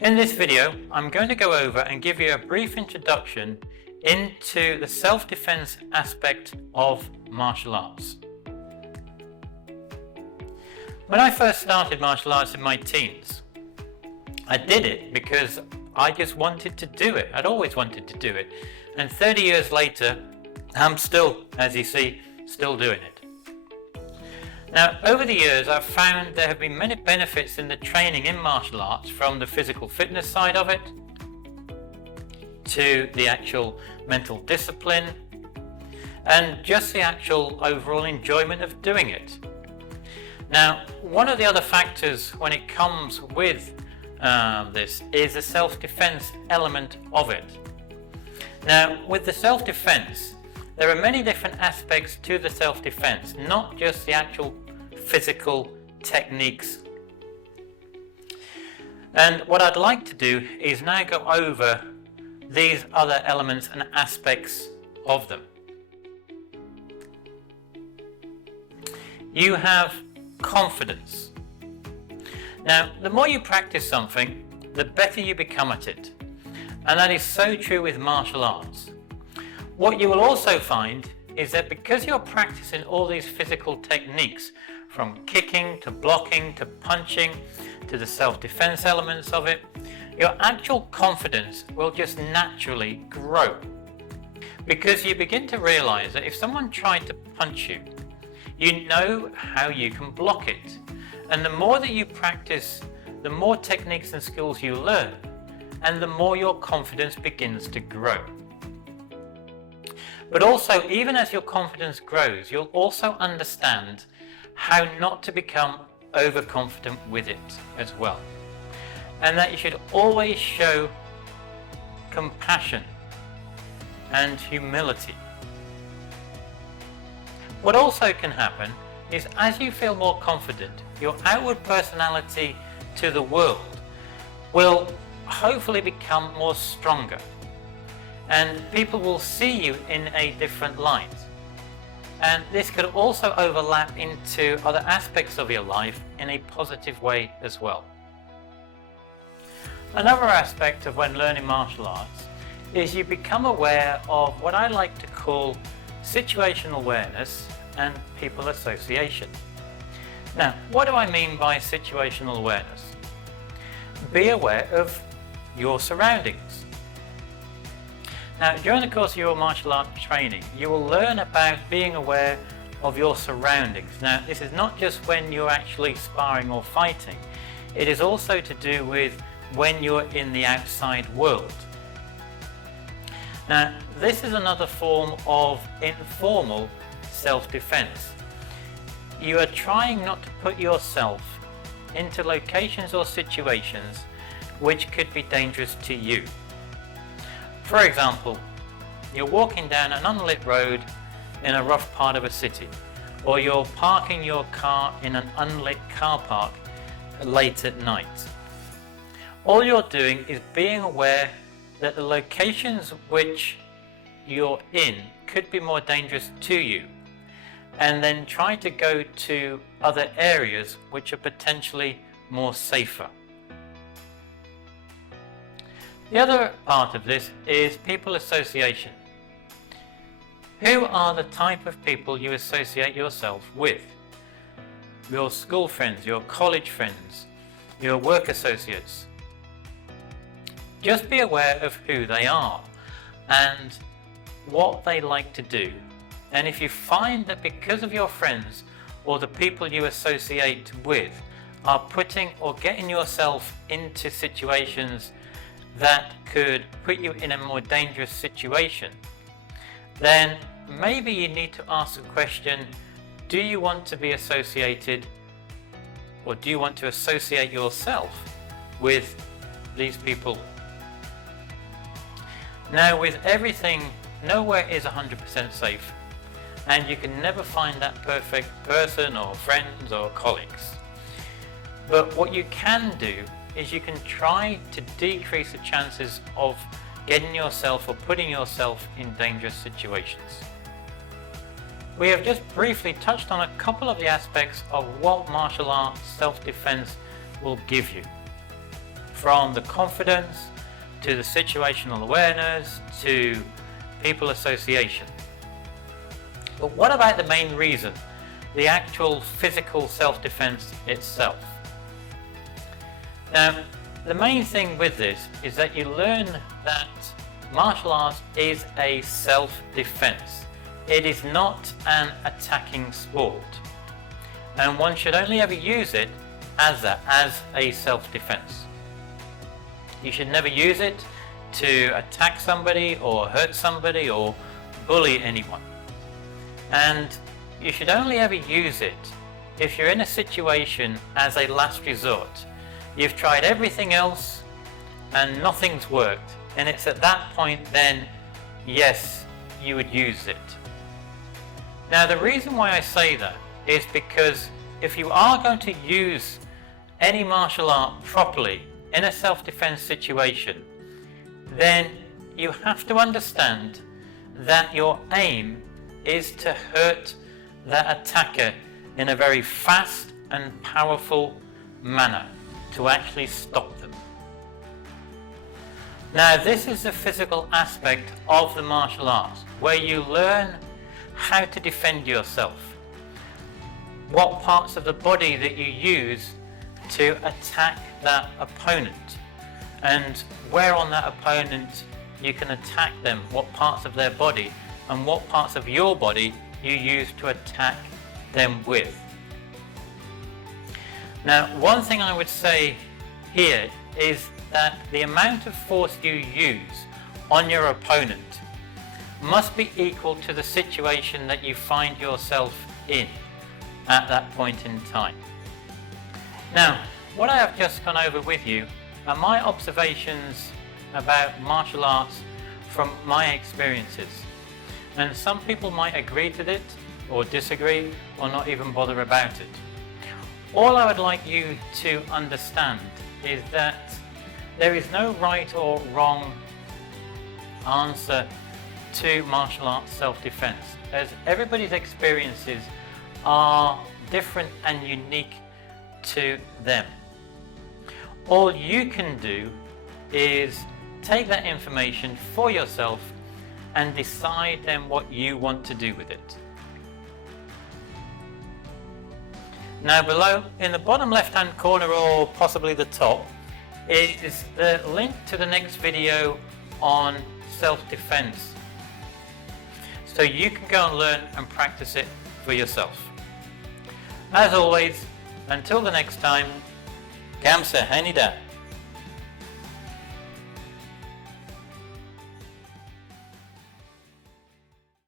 In this video, I'm going to go over and give you a brief introduction into the self-defense aspect of martial arts. When I first started martial arts in my teens, I did it because I just wanted to do it. I'd always wanted to do it. And 30 years later, I'm still, as you see, still doing it. Now, over the years, I've found there have been many benefits in the training in martial arts, from the physical fitness side of it, to the actual mental discipline, and just the actual overall enjoyment of doing it. Now, one of the other factors when it comes with this is the self-defense element of it. Now, with the self-defense, there are many different aspects to the self-defense, not just the actual physical techniques. And what I'd like to do is now go over these other elements and aspects of them. You have confidence. Now, the more you practice something, the better you become at it. And that is so true with martial arts. What you will also find is that because you're practicing all these physical techniques, from kicking to blocking to punching to the self-defense elements of it, your actual confidence will just naturally grow. Because you begin to realize that if someone tried to punch you, you know how you can block it. And the more that you practice, the more techniques and skills you learn, and the more your confidence begins to grow. But also, even as your confidence grows, you'll also understand how not to become overconfident with it as well. And that you should always show compassion and humility. What also can happen is, as you feel more confident, your outward personality to the world will hopefully become more stronger. And people will see you in a different light. And this could also overlap into other aspects of your life in a positive way as well. Another aspect of when learning martial arts is you become aware of what I like to call situational awareness and people association. Now, what do I mean by situational awareness? Be aware of your surroundings. Now, during the course of your martial arts training, you will learn about being aware of your surroundings. Now, this is not just when you're actually sparring or fighting. It is also to do with when you're in the outside world. Now, this is another form of informal self-defense. You are trying not to put yourself into locations or situations which could be dangerous to you. For example, you're walking down an unlit road in a rough part of a city, or you're parking your car in an unlit car park late at night. All you're doing is being aware that the locations which you're in could be more dangerous to you, and then try to go to other areas which are potentially more safer. The other part of this is people association. Who are the type of people you associate yourself with? Your school friends, your college friends, your work associates. Just be aware of who they are and what they like to do. And if you find that because of your friends or the people you associate with are putting or getting yourself into situations that could put you in a more dangerous situation, then maybe you need to ask the question, do you want to be associated, or do you want to associate yourself with these people? Now, with everything, nowhere is 100% safe, and you can never find that perfect person or friends or colleagues. But what you can do is you can try to decrease the chances of getting yourself or putting yourself in dangerous situations. We have just briefly touched on a couple of the aspects of what martial arts self-defense will give you. from the confidence to the situational awareness to people association. But what about the main reason, the actual physical self-defense itself? Now, the main thing with this is that you learn that martial arts is a self-defense. It is not an attacking sport. And one should only ever use it as a self-defense. You should never use it to attack somebody or hurt somebody or bully anyone. And you should only ever use it if you're in a situation as a last resort. You've tried everything else and nothing's worked, and it's at that point then, yes, you would use it. Now, the reason why I say that is because if you are going to use any martial art properly in a self-defense situation, then you have to understand that your aim is to hurt the attacker in a very fast and powerful manner to actually stop them. Now, this is the physical aspect of the martial arts, where you learn how to defend yourself, what parts of the body that you use to attack that opponent, and where on that opponent you can attack them, what parts of their body and what parts of your body you use to attack them with. Now, one thing I would say here is that the amount of force you use on your opponent must be equal to the situation that you find yourself in at that point in time. Now, what I have just gone over with you are my observations about martial arts from my experiences. And some people might agree to it or disagree or not even bother about it. All I would like you to understand is that there is no right or wrong answer to martial arts self-defense, as everybody's experiences are different and unique to them. All you can do is take that information for yourself and decide then what you want to do with it. Now, below in the bottom left hand corner, or possibly the top, is the link to the next video on self-defense, so you can go and learn and practice it for yourself. As always, until the next time, Gam Sa Hae Ni.